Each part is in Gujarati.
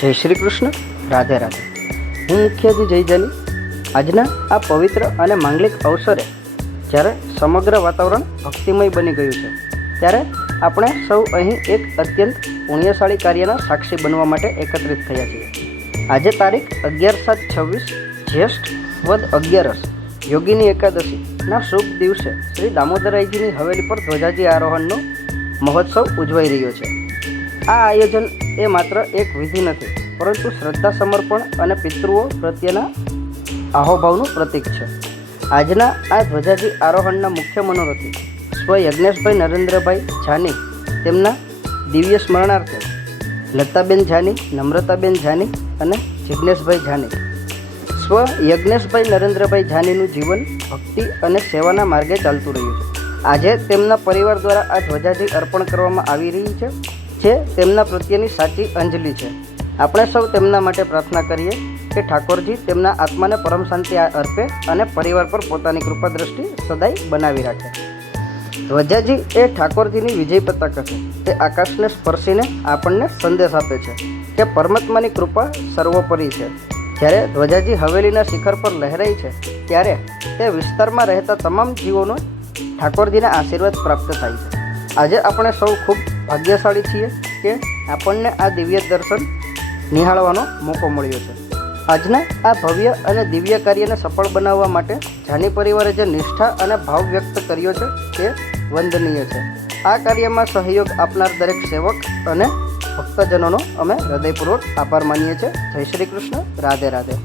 જય શ્રી કૃષ્ણ, રાધે રાધે. હું મુખ્યજી જય જાની. આજના આ પવિત્ર અને માંગલિક અવસરે જ્યારે સમગ્ર વાતાવરણ ભક્તિમય બની ગયું છે, ત્યારે આપણે સૌ અહીં એક અત્યંત પુણ્યશાળી કાર્યના સાક્ષી બનવા માટે એકત્રિત થયા છીએ. આજે તારીખ 11/7/26 જ્યેષ્ઠ વદ 11 યોગીની એકાદશીના શુભ દિવસે શ્રી દામોદરાયજીની હવેલી પર ધ્વજાજી આરોહણનો મહોત્સવ ઉજવાઈ રહ્યો છે. આ આયોજન એ માત્ર એક વિધિ નથી, પરંતુ શ્રદ્ધા, સમર્પણ અને પિતૃઓ પ્રત્યેના આહોભાવનું પ્રતીક છે. આજના આ ધ્વજાજી આરોહણના મુખ્ય મનોરથી સ્વ યજ્ઞેશભાઈ નરેન્દ્રભાઈ જાની, તેમના દિવ્ય સ્મરણાર્થે લતાબેન જાની, નમ્રતાબેન જાની અને જિજ્ઞેશભાઈ જાની. સ્વ યજ્ઞેશભાઈ નરેન્દ્રભાઈ જાનીનું જીવન ભક્તિ અને સેવાના માર્ગે ચાલતું રહ્યું છે. આજે તેમના પરિવાર દ્વારા આ ધ્વજાજી અર્પણ કરવામાં આવી રહી છે, જે તેમના પ્રત્યેની સાચી અંજલિ છે. આપણે સૌ તેમના માટે પ્રાર્થના કરીએ કે ઠાકોરજી તેમના આત્માને પરમ શાંતિ અર્પે અને પરિવાર પર પોતાની કૃપા દ્રષ્ટિ સદાય બનાવી રાખે. ધ્વજાજી એ ઠાકોરજીની વિજય પતાકા છે. તે આકાશને સ્પર્શીને આપણને સંદેશ આપે છે કે પરમાત્માની કૃપા સર્વોપરી છે. જ્યારે ધ્વજાજી હવેલીના શિખર પર લહેરાય છે, ત્યારે તે વિસ્તારમાં રહેતા તમામ જીવોનો ઠાકોરજીના આશીર્વાદ પ્રાપ્ત થાય છે. આજે આપણે સૌ ખૂબ ભાગ્યશાળી છીએ કે આપણને આ દિવ્ય દર્શન નિહાળવાનો મોકો મળ્યો છે. આજના આ ભવ્ય અને દિવ્ય કાર્યને સફળ બનાવવા માટે જાની પરિવારે જે નિષ્ઠા અને ભાવ વ્યક્ત કર્યો છે, તે વંદનીય છે. આ કાર્યમાં સહયોગ આપનાર દરેક સેવક અને ભક્તજનોનો અમે હૃદયપૂર્વક આભાર માનીએ છીએ. જય શ્રી કૃષ્ણ, રાધે રાધે.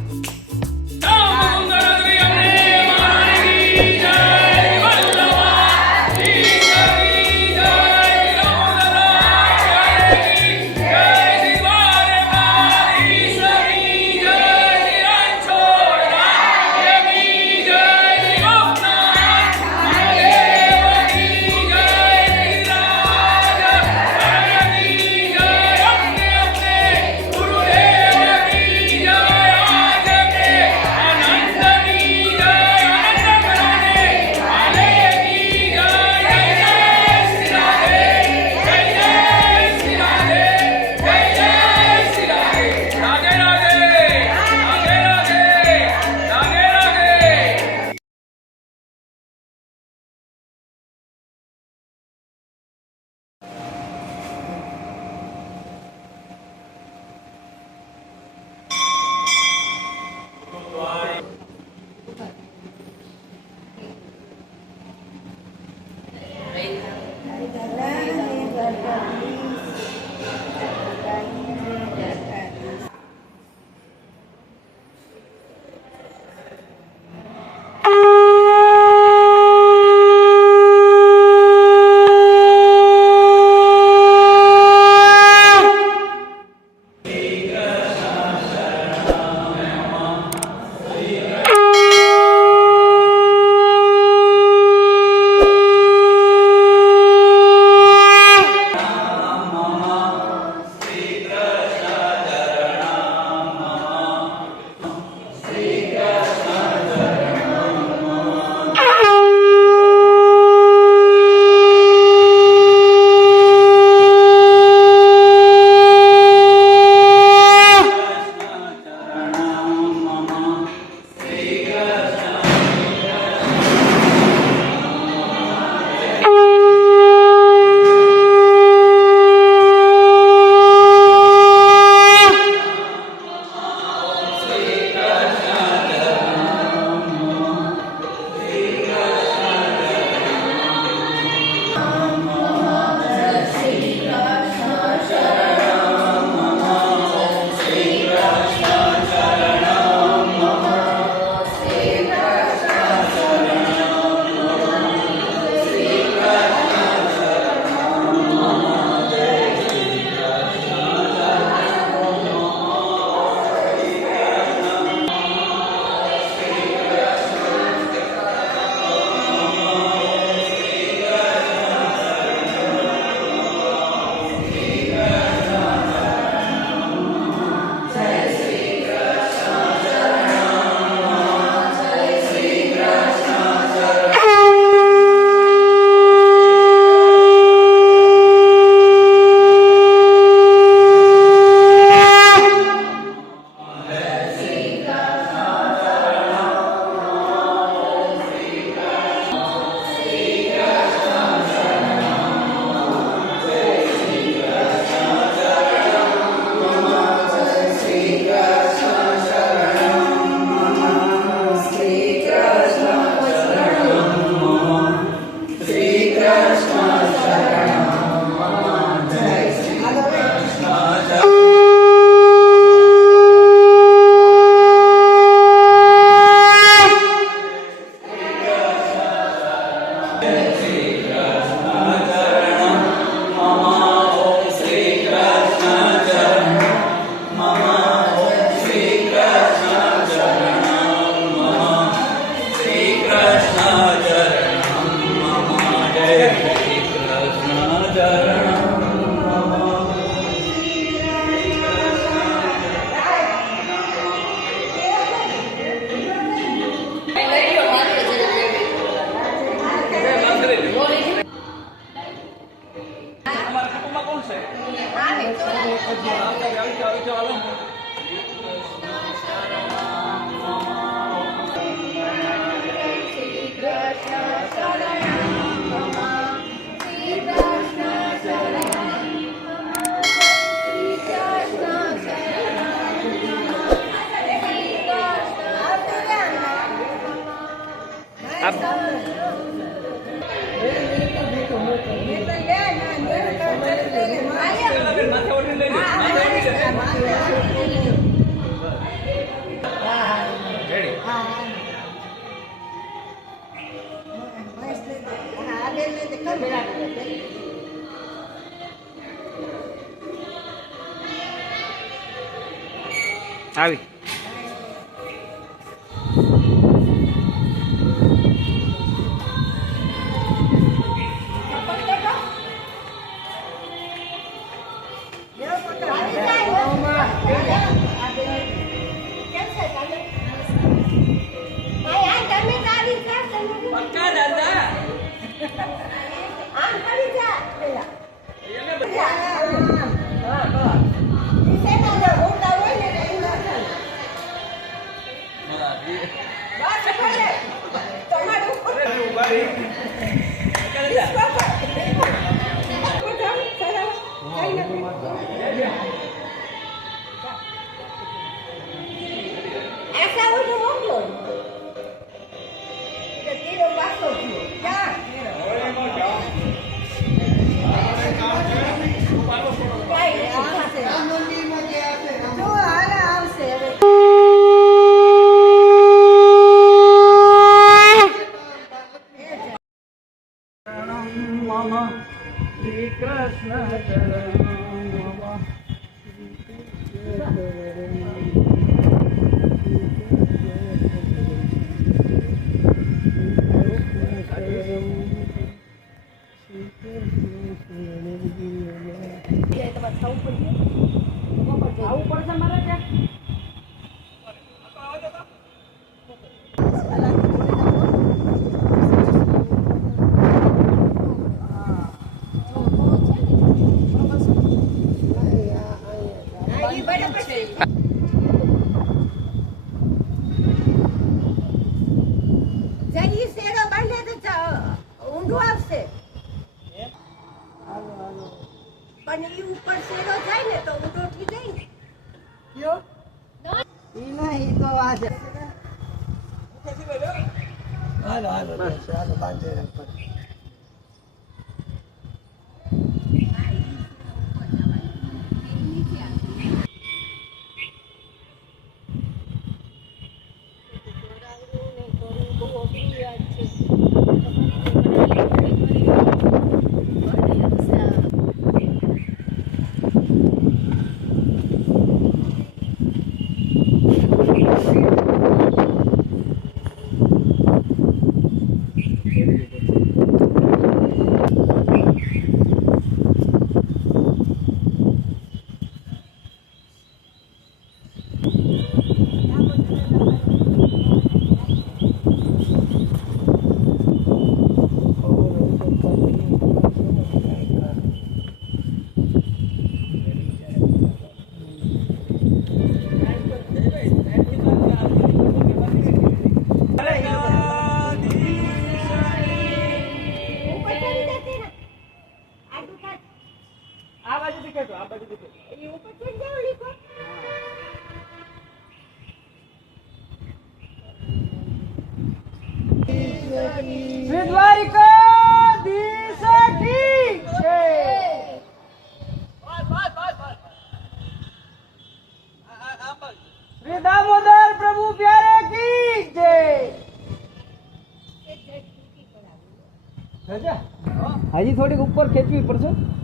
આવી પણ ઈ ઉપર શેરો જાય ને તો ઊંધો થઈ જાય ને યો ઈ નહીં તો આ છે હાલો હાલો ચાલો બાંધે દામોદર પ્રભુ પ્યારે કી જય. હજી થોડીક ઉપર ખેંચવી પડશે.